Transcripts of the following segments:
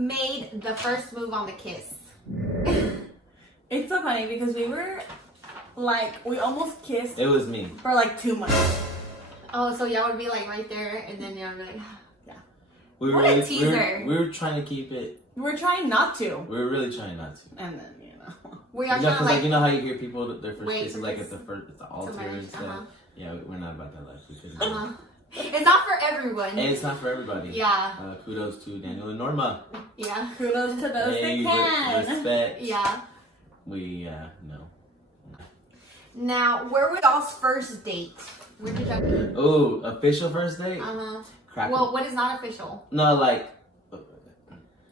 made the first move on the kiss? It's so funny because we almost kissed. It was me. For like 2 months. Oh, so y'all would be like right there, and then y'all would be like, yeah. What a teaser. We were trying to keep it. We were trying not to. We were really trying not to. And then, we are trying to like, you know how you hear people their first wait, kisses like at the altar and stuff. Uh-huh. Yeah, we're not about that life. We couldn't. Uh-huh. It's not for everyone. And it's not for everybody. Yeah. Kudos to Daniel and Norma. Yeah. Kudos to those that can. Respect. Yeah. We no. Now, where was y'all's first date? Where did y'all meet? Oh, official first date? Well, what is not official? No, like,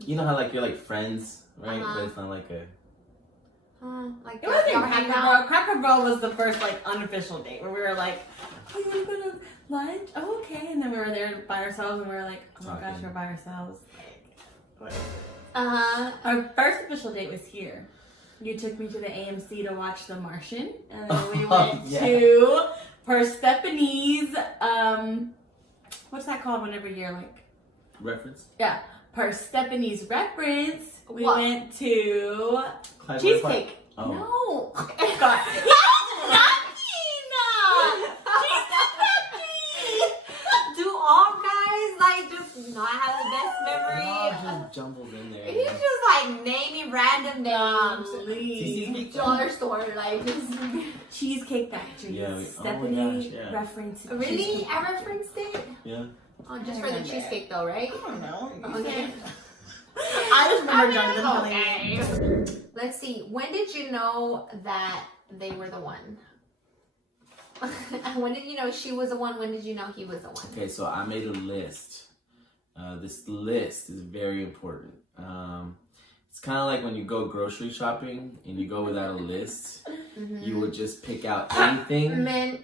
you know how like you're like friends, right? But it's not like a. Like it wasn't Cracker Barrel. Cracker Barrel was the first like unofficial date where we were like, "Oh, you want to go to lunch? Oh, okay." And then we were there by ourselves, and we were like, "Oh my gosh, we're by ourselves." Our first official date was here. You took me to the AMC to watch The Martian, and then we went to Persephone's. What's that called? Whenever you're like reference. Yeah, Persephone's reference. We went to cheesecake. Oh. No. God. Do all guys like just not have the best memory? No, just jumbled in there. He's just like naming random names. Dollar store, like just Cheesecake Factory. Yeah, Stephanie referenced. Really? I referenced it? Yeah. Oh, just for the cheesecake though, right? I don't know. Okay. I just remember Jonathan telling me. Let's see. When did you know that they were the one? When did you know she was the one? When did you know he was the one? Okay, so I made a list. This list is very important. It's kind of like when you go grocery shopping and you go without a list. You would just pick out anything.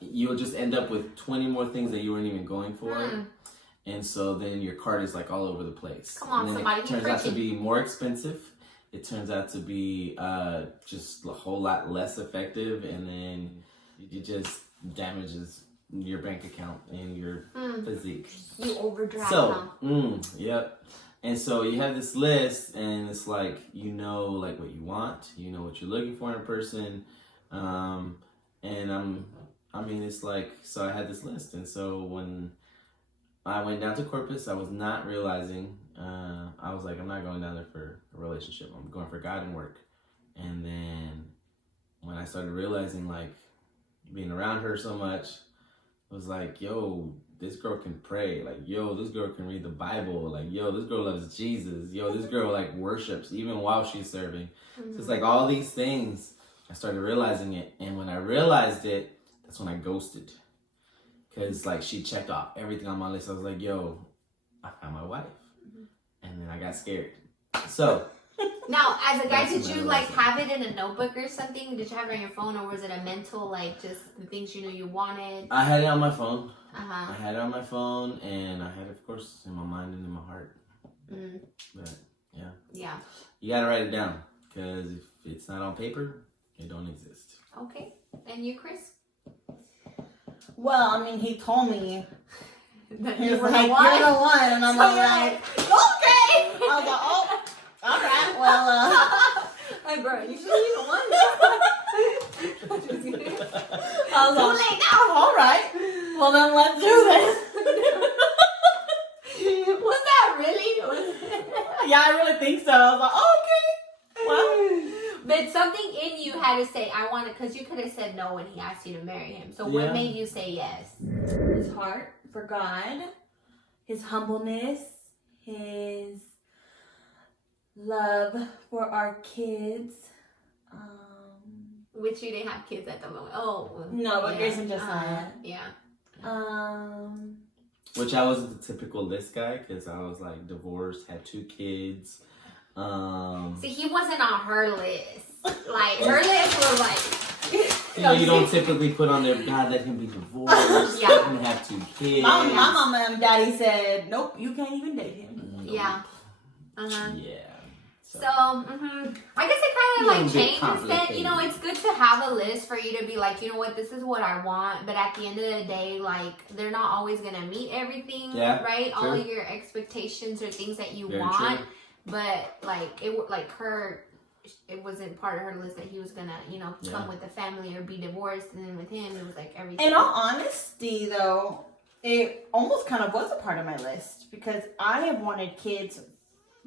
You will just end up with 20 more things that you weren't even going for. And so then your cart is like all over the place. Come on, and then somebody. It turns out to be more expensive. It turns out to be just a whole lot less effective. And then it just damages your bank account and your physique. You overdraft. So, yep. And so you have this list, and it's like, you know, like what you want, you know what you're looking for in a person. And it's like, so I had this list. And so when I went down to Corpus, I was not realizing, I was like, I'm not going down there for a relationship. I'm going for God and work. And then when I started realizing, like, being around her so much, it was like, yo, this girl can pray. Like, yo, this girl can read the Bible. Like, yo, this girl loves Jesus. Yo, this girl, like, worships even while she's serving. So it's like all these things. I started realizing it. And when I realized it, that's when I ghosted. Because, like, she checked off everything on my list. I was like, yo, I found my wife. And then I got scared. So. Now, as a guy, did you, like, have it in a notebook or something? Did you have it on your phone? Or was it a mental, like, just the things you knew you wanted? I had it on my phone. I had it on my phone. And I had it, of course, in my mind and in my heart. But, yeah. Yeah. You got to write it down. Because if it's not on paper, it don't exist. Okay. And you, Chris? Well, I mean, he told me. He was like, you're the one. And I'm like, okay. I was like, oh, all right. Well, hey, bro, you should be the one. I was like, too late now. All right. Well, then let's do this. Was that really? Yeah, I really think so. I was like, oh, okay. Well. But something in you had to say, I want it, because you could have said no when he asked you to marry him. So what made you say yes? His heart for God, his humbleness, his love for our kids. Which you didn't have kids at the moment. Oh. No, but Grace and Josiah. Yeah. Which I wasn't the typical list guy, because I was like divorced, had 2 kids. See, he wasn't on her list. Like, her list was like... You know, you don't typically put on there, God, let him be divorced, let him have 2 kids. My mama and daddy said, nope, you can't even date him. Nope. Yeah. Yeah. So, I guess it kind of like changes that, you know, it's good to have a list for you to be like, you know what, this is what I want. But at the end of the day, like, they're not always going to meet everything, right? True. All of your expectations or things that you want. True. But, like, it wasn't part of her list that he was going to, you know, come with a family or be divorced. And then with him, it was like everything. In all honesty, though, it almost kind of was a part of my list. Because I have wanted kids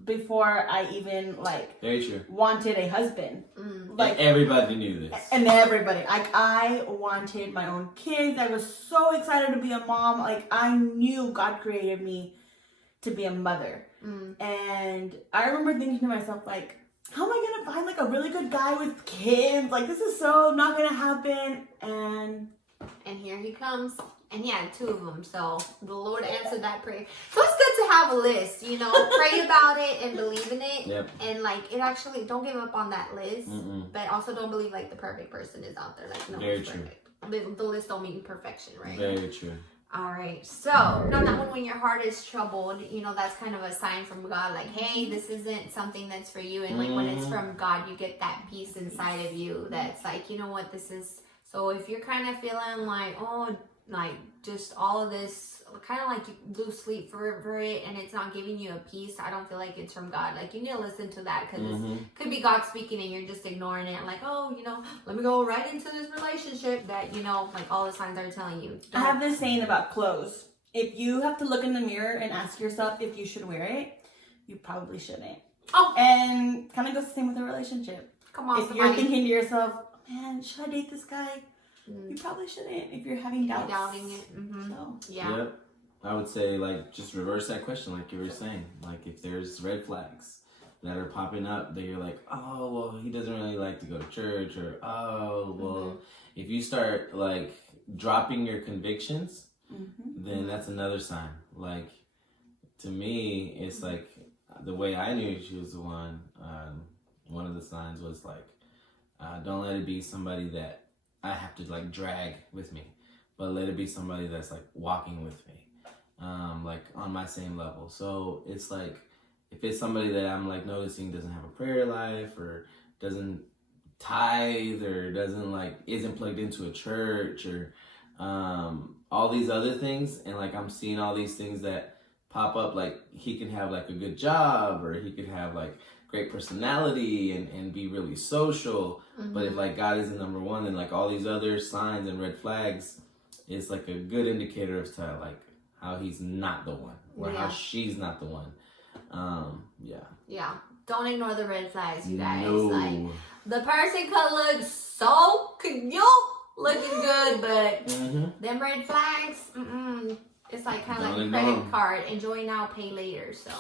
before I even very true. Wanted a husband. Like, and everybody knew this. And everybody. Like, I wanted my own kids. I was so excited to be a mom. Like, I knew God created me to be a mother. And I remember thinking to myself, like, how am I going to find like a really good guy with kids? Like, this is so not going to happen. And here he comes. And he had 2 of them, so the Lord answered that prayer. So it's good to have a list, you know, pray about it and believe in it. Yep. And like, it actually, don't give up on that list, but also don't believe like the perfect person is out there. Like, no one's perfect. The list don't mean perfection, right? Very true. All right, so on that one, when your heart is troubled, you know, that's kind of a sign from God, like, hey, this isn't something that's for you. And like, when it's from God, you get that peace inside of you that's like, you know what, this is. So if you're kind of feeling like, oh, like just all of this, kind of like you lose sleep for it and it's not giving you a peace, I don't feel like it's from God. Like, you need to listen to that, because it could be God speaking and you're just ignoring it, like, oh, you know, let me go right into this relationship that, you know, like all the signs are telling you. I have this saying about clothes. If you have to look in the mirror and ask yourself if you should wear it, you probably shouldn't. Oh, and kind of goes the same with a relationship. Come on, if you're thinking to yourself, man, should I date this guy? You probably shouldn't if you're having doubts. Doubting it. So, yeah. Yep. I would say, like, just reverse that question, like you were saying. Like, if there's red flags that are popping up, that you're like, oh, well, he doesn't really like to go to church, or, oh, well, if you start, like, dropping your convictions, then that's another sign. Like, to me, it's like, the way I knew she was the one of the signs was, like, don't let it be somebody that I have to like drag with me, but let it be somebody that's like walking with me, like on my same level. So it's like, if it's somebody that I'm like noticing doesn't have a prayer life, or doesn't tithe, or isn't plugged into a church, or all these other things, and like I'm seeing all these things that pop up, like he can have like a good job, or he could have like great personality and be really social, but if like God isn't number one, then like all these other signs and red flags is like a good indicator of like how he's not the one, or how she's not the one. Yeah. Don't ignore the red flags, you guys. No. Like, the person could look so cute, looking good, but them red flags, it's like kind of like a credit card. Enjoy now, pay later. So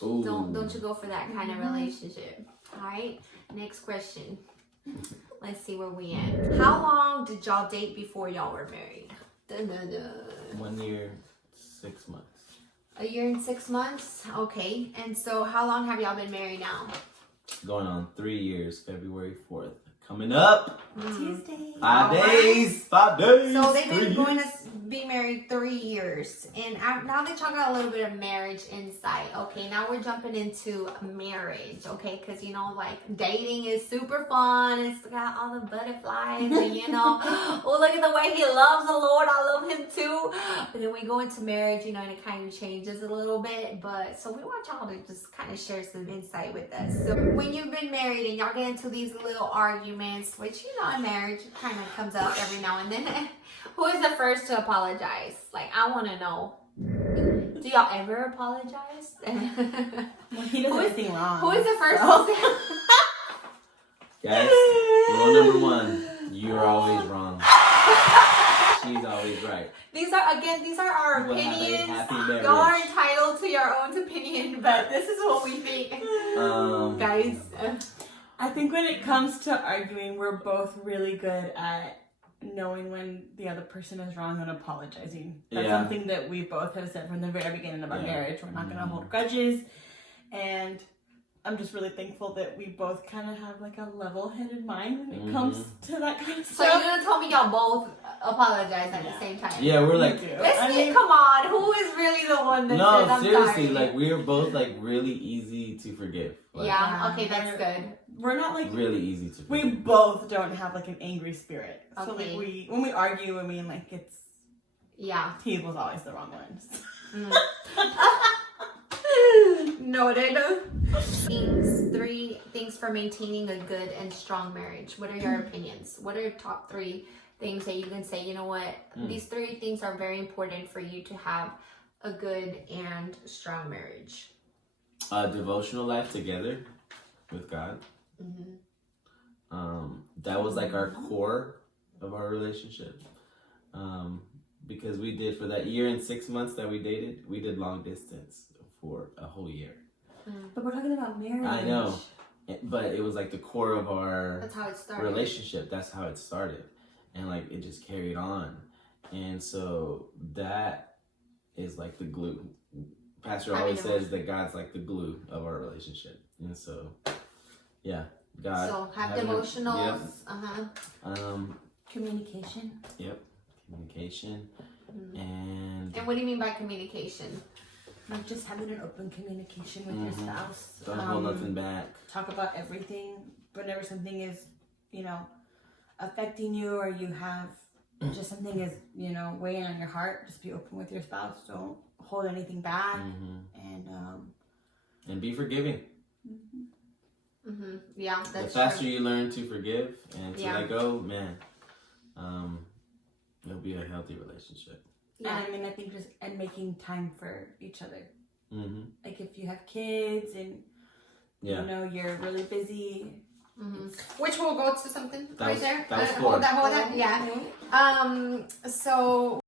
don't you go for that kind of relationship. All right, next question. Let's see where we at. How long did y'all date before y'all were married? 1 year, 6 months. A year and 6 months? Okay. And so how long have y'all been married now? Going on 3 years, February 4th. Coming up. Tuesday. 5 days. 5 days. So they've been going to be married 3 years. And now they talk about a little bit of marriage insight. Okay, now we're jumping into marriage. Okay, because, you know, like dating is super fun. It's got all the butterflies. And, you know, oh, look at the way he loves the Lord. I love him too. But then we go into marriage, you know, and it kind of changes a little bit. But so we want y'all to just kind of share some insight with us. So when you've been married and y'all get into these little arguments, which, you know, in marriage kind of comes up every now and then. Who is the first to apologize? Like, I want to know. Do y'all ever apologize? Well, he does anything wrong. Who is the first one? Guys, rule number 1, you're always wrong. She's always right. These are our opinions. Y'all are entitled to your own opinion, but this is what we think. Guys. I think when it comes to arguing, we're both really good at knowing when the other person is wrong and apologizing. That's something that we both have said from the very beginning of our marriage. We're not going to hold grudges. And I'm just really thankful that we both kind of have like a level-headed mind when it comes to that kind of So stuff. you're gonna tell me y'all both apologize at the same time? Yeah, we're like, Come on, who is really the one that says no, I'm seriously, sorry? like we're both like really easy to forgive. Like, Yeah, okay, that's good. We're not like really easy to we forgive. both don't have like an angry spirit. So Okay. like when we argue, I mean like it's he was always the wrong one. Noted. Three things for maintaining a good and strong marriage. What are your opinions? What are your top 3 things that you can say, you know what, these 3 things are very important for you to have a good and strong marriage? Devotional life together with God. That was like our core of our relationship. Because we did, for that year and 6 months that we dated, we did long distance for a whole year. But we're talking about marriage. I know, but it was like the core of our That's how it started. relationship. That's how it started, and like it just carried on, and so that is like the glue. Pastor always says that God's like the glue of our relationship, and so yeah, God. So have devotionals. Communication. Yep, communication, and what do you mean by communication? Like just having an open communication with your spouse. Don't hold nothing back. Talk about everything. Whenever something is, affecting you, or you have just something is, weighing on your heart, just be open with your spouse. Don't hold anything back. And be forgiving. Yeah, that's the faster true. you learn to forgive and to let go, man, it'll be a healthy relationship. Yeah. And I mean, I think and making time for each other. Like if you have kids and you're really busy. Which we'll go to something right there. That was hold that. Yeah. So